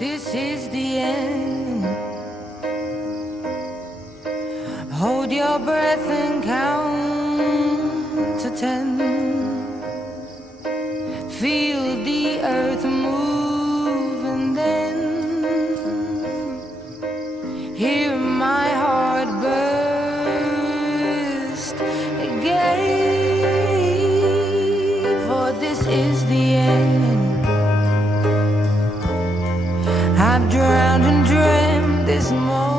This is the end. Hold your breath and count to 10. Feel the earth move and then hear my heart burst again. For this is the end. I've drowned and dreamt this moment.